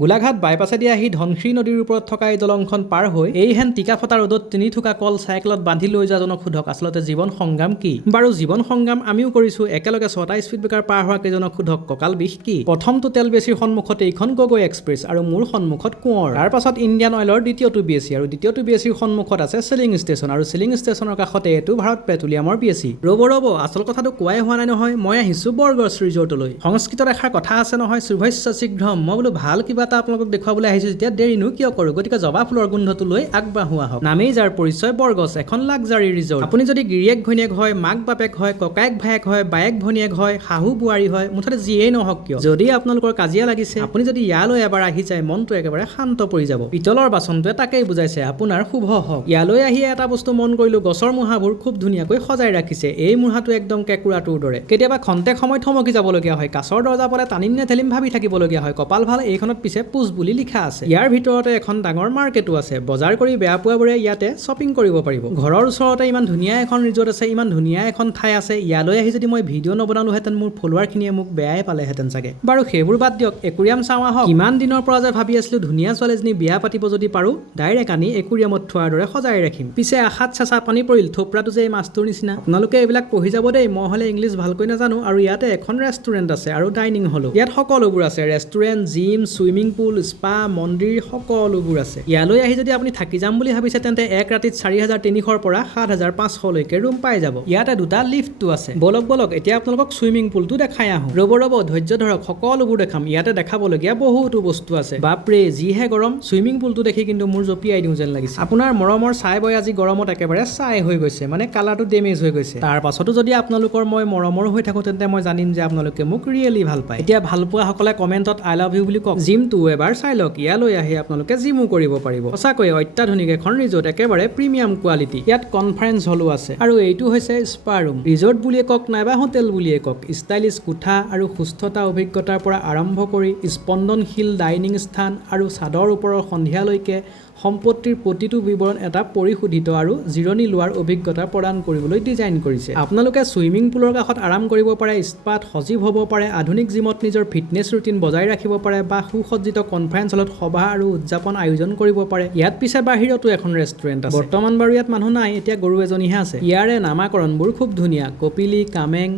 গোলাঘাট বাইপাছেদি আহি ধনশিৰি নদীৰ ওপৰত থকা এই দলংখন পাৰ হৈ এইহেন টিকা ফটা ৰ'দত তিনি থোকা কল চাইকেলত বান্ধি লৈ যোৱাজনক সোধক আচলতে জীৱন সংগ্ৰাম কি। বাৰু জীৱন সংগ্ৰাম আমিও কৰিছো, একেলগে 6টা স্পীড ব্ৰেকাৰ পাৰ হোৱা কেইজনক সোধক কঁকাল বিষ কি। প্ৰথমটো তেল বেছিৰ সন্মুখত এইখন গগৈ এক্সপ্ৰেছ আৰু মোৰ সন্মুখত কোঁৱৰ। তাৰ পাছত ইণ্ডিয়ান অইলৰ দ্বিতীয়টো BSC আৰু দ্বিতীয়টো BSCৰ সন্মুখত আছে চিলিং ষ্টেচন আৰু চিলিং ষ্টেচনৰ কাষতে এইটো ভাৰত পেট্ৰলিয়ামৰ BSC। ৰ'ব আচল কথাটো কোৱাই হোৱা নাই নহয়, মই আহিছো বৰগছ ৰিজৰ্টলৈ। সংস্কৃতত এষাৰ কথা আছে নহয়, শুভস্য শীঘ্ৰম। মই বোলো ভাল কিবা এটা আপোনালোকক দেখুৱাবলৈ আহিছো যেতিয়া দেৰিনো কিয় কৰোঁ, গতিকে জবা ফুলৰ গোন্ধটো লৈ আগবাঢ়োৱা হওক। নামেই যাৰ পৰিচয় বৰগছ, এখন লাক্সাৰী ৰিজৰ্ট। আপুনি যদি গিৰিয়েক ঘৈণীয়েক হয়, মাক বাপেক হয়, ককায়েক ভায়েক হয়, বায়েক ভনীয়েক হয়, শাহু বোৱাৰী হয়, মুঠতে যিয়েই নহওক কিয়, যদি আপোনালোকৰ কাজিয়া লাগিছে, আপুনি যদি ইয়ালৈ এবাৰ আহি যায় মনটো একেবাৰে শান্ত পৰি যাব। পিতলৰ বাচনটোৱে তাকেই বুজাইছে, আপোনাৰ শুভ হওক। ইয়ালৈ আহি এটা বস্তু মন কৰিলো, গছৰ মূঢ়াবোৰ খুব ধুনীয়াকৈ সজাই ৰাখিছে। এই মূঢ়াটো একদম কেঁকুৰাটোৰ দৰে। কেতিয়াবা খন্তেক সময় থমকি যাবলগীয়া হয়, কাছৰ দৰ্জা পালে টানিম নে ঠেলিম ভাবি থাকিবলগীয়া হয়। কপাল ভাল এইখনত পিছে পুজ বুলি লিখা আছে। ইয়াৰ ভিতৰতে এখন ডাঙৰ মাৰ্কেটো আছে, বজাৰ কৰি বেয়া পোৱাবোৰে ইয়াতে শ্বপিং কৰিব পাৰিব। ঘৰৰ ওচৰতে ইমান ধুনীয়া এখন ৰিজৰ্ট আছে, ইমান ধুনীয়া এখন ঠাই আছে, ইয়ালৈ আহি যদি মই ভিডিঅ' নবনালোহেঁতেন মোৰ ফলোৱাৰখিনিয়ে মোক বেয়াই পালেহেঁতেন চাগে। বাৰু সেইবোৰ বাদ দিয়ক, একুৰিয়াম চাওঁ আহক। কিমান দিনৰ পৰা যে ভাবি আছিলো ধুনীয়া ছোৱালীজনী বিয়া পাতিব যদি পাৰো ডাইৰেক্ট আনি একুৰিয়ামত থোৱাৰ দৰে সজাই ৰাখিম। পিছে আশাত চেঁচা পানী পৰিল, থোপৰাটো যে এই মাছটোৰ নিচিনা। আপোনালোকে এইবিলাক পঢ়ি যাব দেই, মই হ'লে ইংলিছ ভালকৈ নাজানো। আৰু ইয়াতে এখন ৰেষ্টুৰেণ্ট আছে আৰু ডাইনিং হলো। ইয়াত সকলোবোৰ আছে, restaurant, gym, swimming pool, spa, মন্দিৰ সকলোবোৰ আছে। ইয়ালৈ আহি যদি আপুনি থাকি যাম বুলি ভাবিছে তেন্তে এক ৰাতিত 4,300 পৰা 7,500 লৈকে ৰুম পাই যাব। ইয়াতে দুটা লিফ্টটো আছে। বলক এতিয়া আপোনালোকক চুইমিং পুলটো দেখাই আহোঁ। ৰ'ব ধৈৰ্য ধৰক, সকলোবোৰ দেখাম। ইয়াতে দেখাবলগীয়া বহুতো বস্তু আছে। বাপৰে যিহে গৰম, চুইমিং পুলটো দেখি কিন্তু মোৰ জঁপিয়াই দিওঁ যেন লাগিছে। আপোনাৰ মৰমৰ চাই বৈ আজি গৰমত একেবাৰে চাই হৈ গৈছে, মানে কালাৰটো ডেমেজ হৈ গৈছে। তাৰ পাছতো যদি আপোনালোকৰ মই মৰমৰ হৈ থাকো তেন্তে মই জানিম যে আপোনালোকে মোক ৰিয়েলি ভাল পায়। এতিয়া ভাল পোৱা সকলে কমেণ্টত আই লাভ ইউ বুলি কওক। জিমটো এবাৰ চাই লওক, ইয়ালৈ আহি আপোনালোকে জিমো কৰিব পাৰিব। সঁচাকৈ অত্যাধুনিক এখন ৰিজৰ্ট, একেবাৰে প্ৰিমিয়াম কোৱালিটি। ইয়াত কনফাৰেন্স হলো আছে আৰু এইটো হৈছে স্পা ৰুম। ৰিজৰ্ট বুলিয়ে কওক নাইবা হোটেল বুলিয়ে কওক, ষ্টাইলিছ কোঠা আৰু সুস্থতা অভিজ্ঞতাৰ পৰা আৰম্ভ কৰি স্পন্দনশীল ডাইনিং স্থান আৰু ছাদৰ ওপৰৰ সন্ধিয়ালৈকে সম্পত্তিৰ প্ৰতিটো বিৱৰণ এটা পৰিশোধিত আৰু জিৰণি লোৱাৰ অভিজ্ঞতা প্ৰদান কৰিবলৈ ডিজাইন কৰিছে। আপোনালোকে চুইমিং পুলৰ কাষত আৰাম কৰিব পাৰে, স্পাত সজীৱ হ'ব পাৰে, আধুনিক জিমত নিজৰ ফিটনেছ ৰুটিন বজাই ৰাখিব পাৰে বা সুসজ্জিত কনফাৰেন্স হলত সভা আৰু উদযাপন আয়োজন কৰিব পাৰে। ইয়াত পিছে বাহিৰতো এখন ৰেষ্টুৰেণ্ট আছে। বৰ্তমান বাৰু ইয়াত মানুহ নাই, এতিয়া গৰু এজনীহে আছে। ইয়াৰে নামাকৰণবোৰ খুব ধুনীয়া, কপিলি, কামেং।